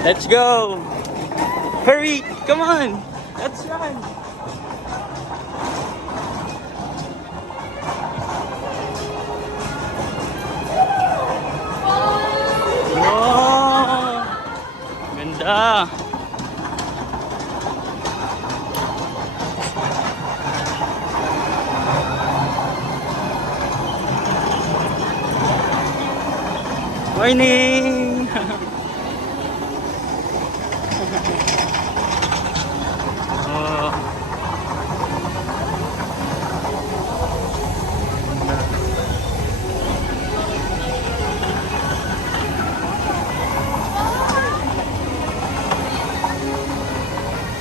Let's go! Hurry! Come on! Let's run! Wow! Ganda! Morning! Oh.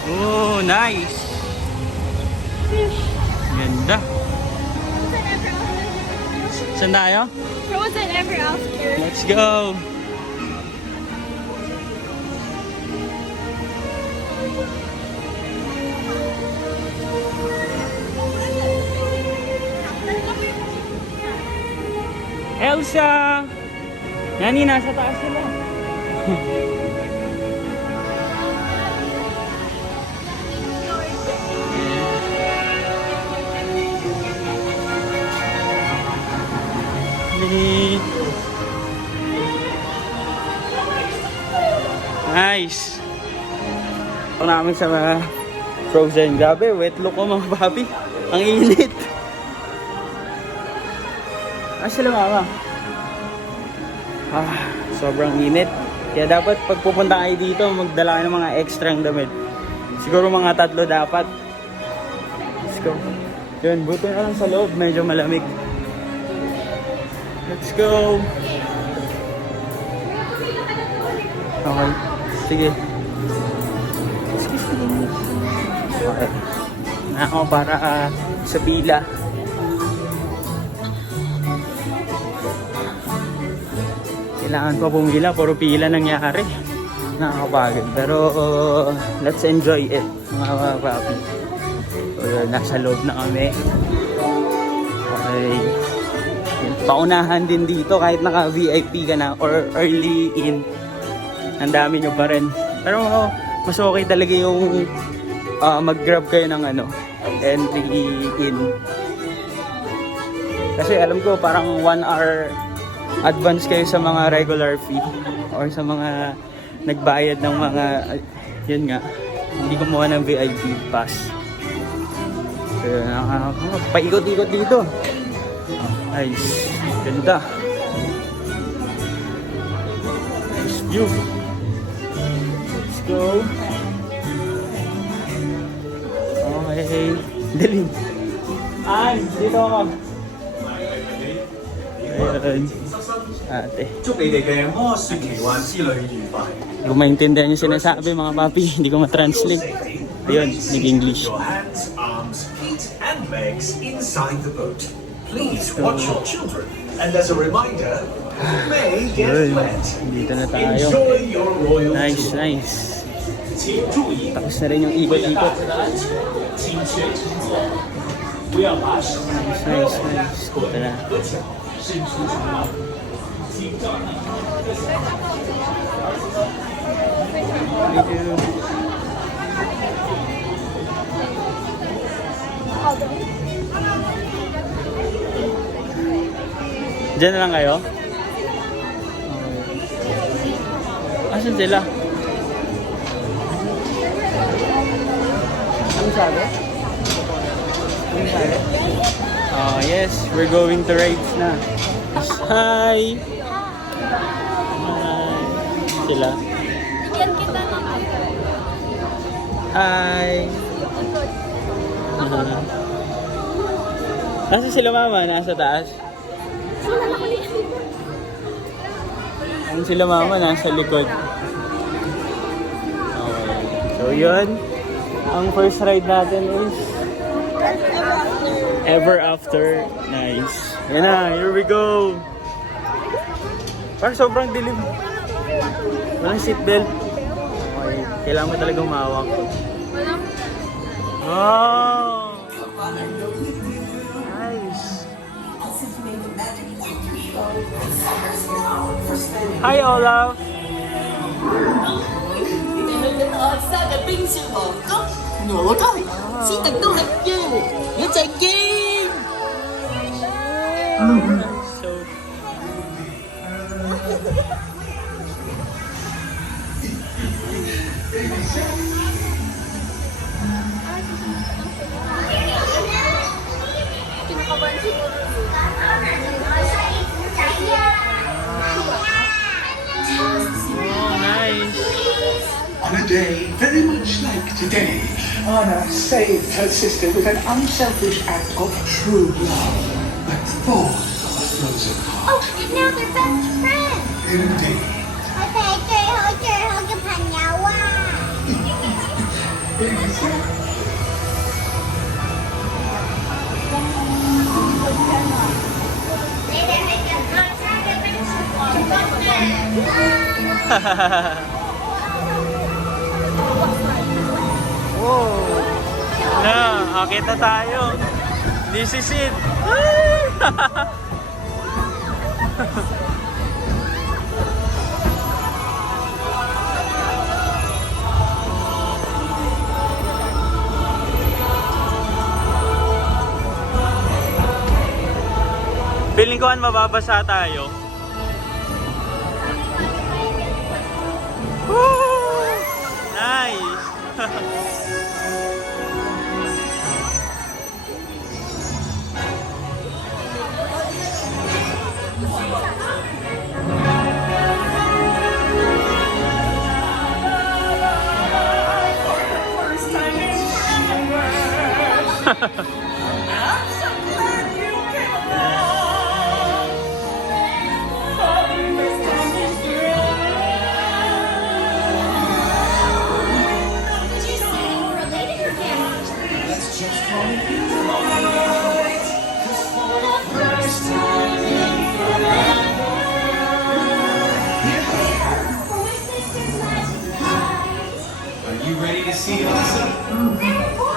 Oh, nice! Ganda! Saan tayo? Frozen ever after. Let's go! Elsa! Yani, nasa taas sila. Nice! Ito namin sa mga Frozen. Grabe, wet look ko mga papi. Ang init. Sila mama. Sobrang init. Kaya dapat pag pupunta kayo dito, magdala kayo ng mga extrang damit. Siguro mga 3 dapat. Let's go. Yun, buto na lang sa loob. Medyo malamig. Let's go. Okay. Sige. Excuse me. Okay. Na ako para sa pila. Kailangan pa pumila, puro pila nangyari. Nakakapagod. Pero let's enjoy it, mga papi. So, nasa loob na kami. Okay. Paunahan din dito kahit naka VIP ka na or early in. Ang dami nyo pa rin. Pero mas okay talaga yung mag-grab kayo ng entry in. Kasi alam ko parang 1 hour advance kayo sa mga regular fee or sa mga nagbayad ng mga yun nga, hindi kumuha ng VIP pass. Kaya paikot-ikot dito. Nice. Ganda. Nice view. Let's go. Okay. Dali. Dito ako. Ayan. Ate. Hindi ko maintindihan yung sinasabi mga papi. Hindi ko ma-translate. Ayun, nag-English. Please watch your children. And as a reminder, you may get wet. Dito na tayo. Enjoy your royal Nice, tour. nice. Tapos na rin yung ikot-ikot. Nice, nice, nice. Dito na. Thank you. Diyan na lang kayo? Asan sila? Ano sabi? Ano sabi? Oh yes, we're going to rides na. Hi! Hi! Sila. Bigyan kita ng Hi! Nasa sila mama? Nasa taas? Ang sila mama nasa likod. Okay. So yun. Ang first ride natin is Ever After. Nice. Yan na. Here we go. Parang sobrang dilim. Walang seatbelt. Okay. Kailangan mo talagang mahawak. Oh! Nice. Hi, Olaf. 生日冰雪王國，我都係，斯特都係嘅，一齊見。 So, Kinakabahan siguro. oh, nice. On a day very much like today, Anna saved her sister with an unselfish act of true love, but thought of a frozen heart. Oh, now they're best friends. Indeed. 我哋係最好嘅朋友啊！ 你哋係人愛生嘅冰雪王國嘅。 Oh. Na, akit na tayo. This is it. Feeling ko mababasa tayo. Woo! Nice. Are you ready to see awesome?